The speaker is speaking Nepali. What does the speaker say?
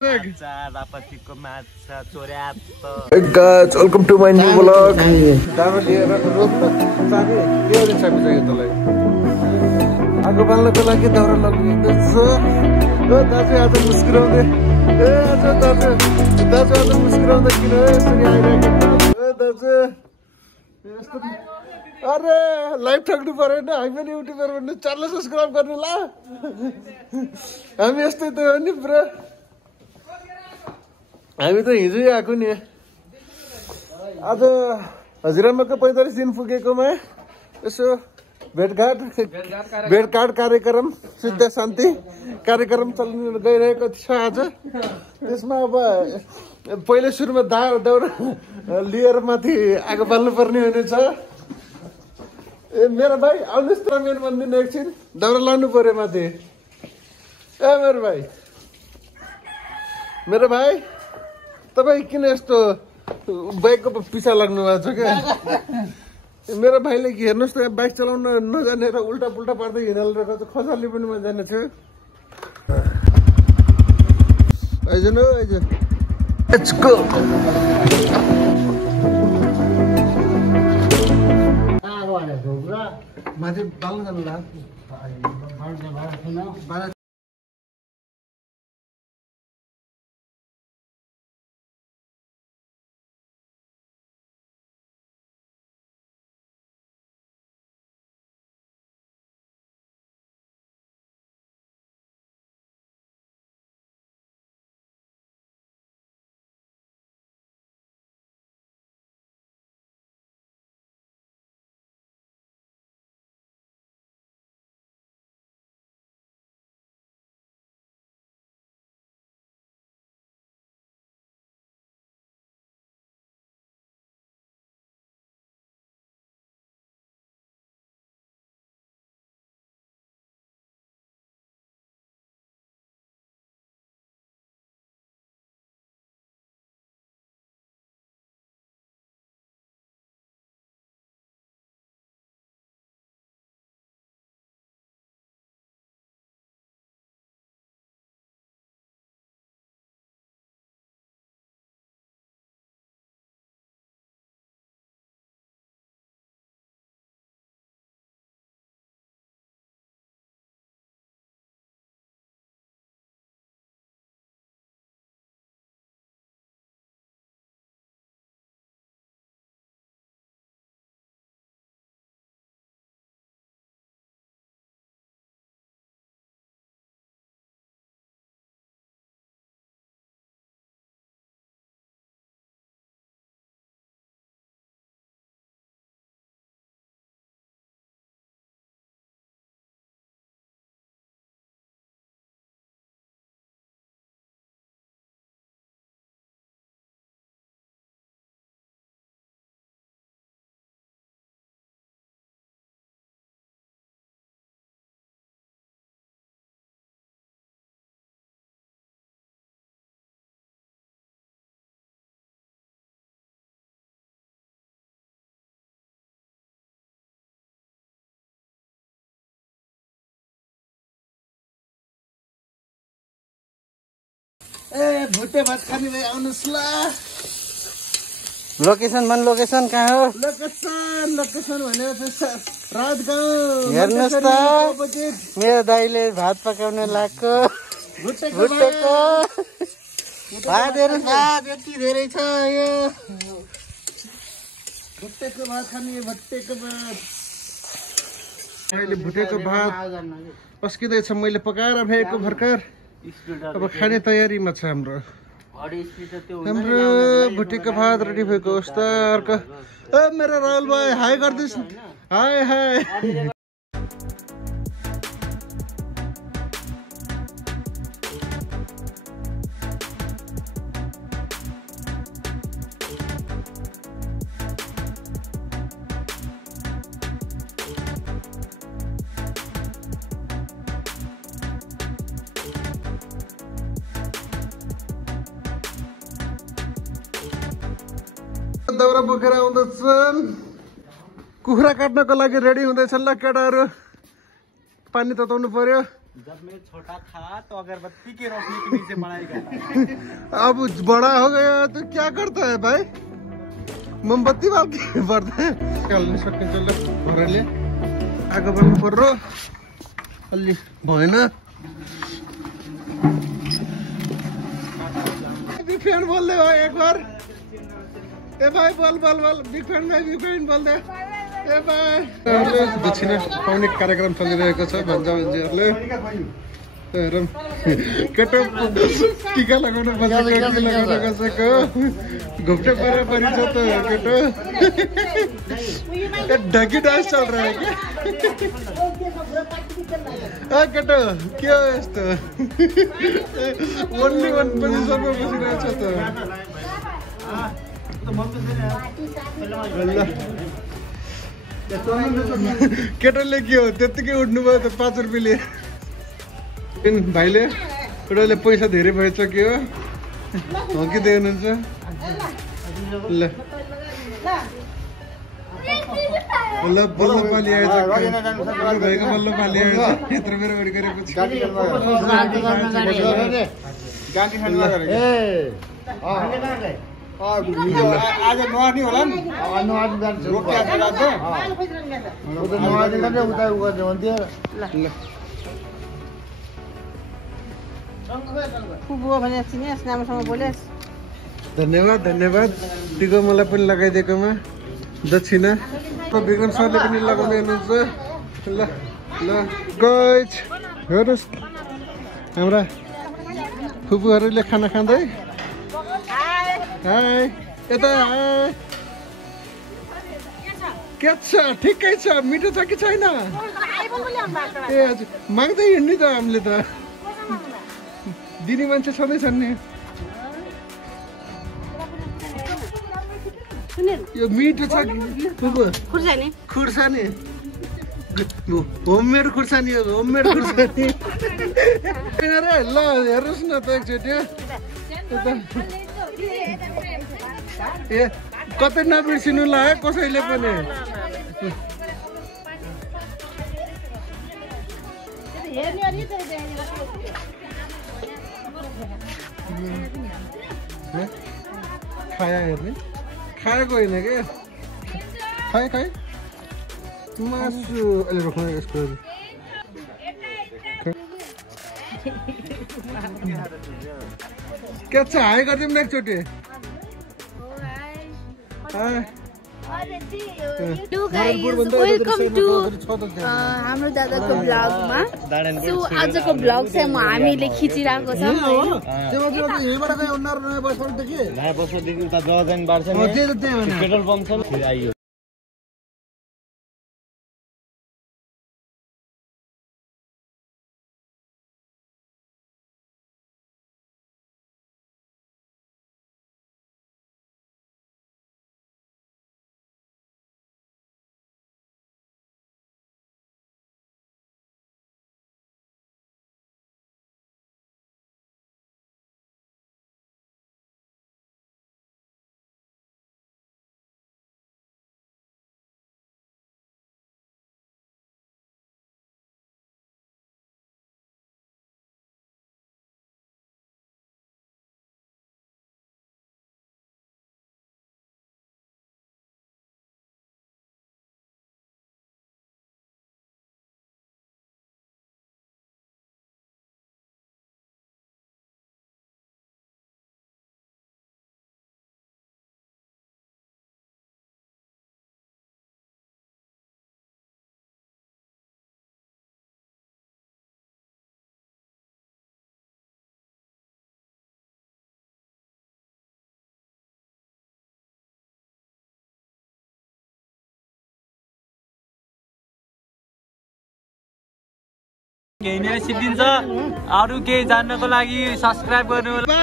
रापतीको माछा चोर्या guys, welcome to my new vlog. दामा लिएर रोज्न चाबी के दिन चाबी चाहियो तँलाई आगो बाल्नको लागि दाउरा लगिँदैछ ओ दाजु आज मुस्कुराउँदै ए आज दाजु आज मुस्कुराउँदै किन यसरी आइरहेको ओ दाजु यस्तो अरे लाइभ ठग्नु पर्यो नि हामी पनि युट्युबर भन्नु चल्ला सब्स्क्राइब गर्नु ल हामी यस्तै त हो नि ब्रो हामी त हिजै आएको नि आज हजुरआमाको 45 दिन पुगेकोमा यसो भेटघाट कार्यक्रम सिद्ध शान्ति कार्यक्रम चल्न गइरहेको छ आज त्यसमा अब पहिले सुरुमा दाउरा लिएर माथि आगो बाल्नु पर्ने हुनेछ ए मेरो भाइ आउनुहोस् त मेरो भन्दिनु एकछिन दाउरा लानु पर्यो माथि ए मेरो भाइ तपाईँ किन यस्तो बाइकको पिछा लाग्नु भएको छ क्या मेरो भाइले हेर्नुहोस् त बाइक चलाउन नजानेर उल्टा पुल्टा पार्दै हिँडेर खसाल्ने पनि म जानेछु आइज न आइज लेट्स गो माथि बाल्न जानु ला ए भुटे भात खाने भाइ आउनुहोस् ल लोकेसन कहाँ हो लोकेसन भनेको राजगाउँ हेर्नुहोस् त मेरो दाइले भात पकाउन लाग्यो भुटेको भात हेर्नुहोस् भात यति धेरै छ यो भुटेको भात खाने भुटेको भात अहिले भुटेको भात पस्किँदैछ मैले पकाएर भएको भर्खर अब खाने तयारीमा छ हाम्रो भुटेको भात रेडी भएको होस् त अर्को ए मेरो राहुल भाइ हाई गर्दिस् हाई हाई दाउरा बोकेर आउँदैछन् कुखुरा काट्नको लागि रेडी हुँदैछन् ल केटाहरू पानी तताउनु पर्यो जब मैं छोटा था तो अगरबत्ती की रोशनी के नीचे बनाया गया। अब बड़ा हो गया तो क्या करता है भाई? मोमबत्ती बाल के पर्दा है। चल्न सकिन्छ ल घरले आगो बल्नु पर्यो अलि भएन। बिग फैन बोल दे भाई एक बार। ए भाई बोल बोल बोल बिग फैन बोल दे। ए भाइ दक्षिणा पाउने कार्यक्रम चलिरहेको छ भन्छ मान्छेहरूले। हेरौँ केटो टिका लगाउनु बसेको घुप्टे परेर परि छ त केटो। ढकी डांस चल रहा है क्या? केटो के हो यस्तो? ओन्ली वान पोजिसनमा बसिरहेको छ त। केटोले के हो त्यत्तिकै उठ्नु भयो त 5 रुपियाँले। भाइले केटोले पैसा धेरै भएछ के हो हकिँदै हुनुहुन्छ ल। ल बल्ल पाली आएछ भाइको बल्ल पाली आएछ। यत्रो बेर अगाडि गरेपछि आज नुहानी होला नि धन्यवाद धन्यवाद टिको मलाई पनि लगाइदिएकोमा दक्षिणा। विक्रम सरले पनि लगाउँदै हुनुहुन्छ। ल ल गाइज हेर्नुहोस् हाम्रा फुपूहरूले खाना खाँदै। हाय यता के छ? ठिकै छ। मिठो छ कि छैन? ए हजुर माग्दै हिँड्ने त हामीले त दिने मान्छे छँदैछन् नि। यो मिठो छ खुर्सानी होममेड खुर्सानी हो होममेड खुर्सानी। ल हेर्नुहोस् न त एकचोटि ए कतै नबिर्सिनु ल है कसैले पनि। खाया हेर्ने खाएको होइन क्या खाए मासु अहिले रोक्नु यसको। के छ हाई गरिदिउँ न एकचोटि। वेलकम टु हाम्रो दादाको ब्लगमा। सो आजको ब्लग चाहिँ हामीले खिचिरहेको छौँ। पेट्रोल पम्प छ आइयो। केही नै सिद्धिन्छ। अरू केही जान्नको लागि सब्स्क्राइब गर्नु होला।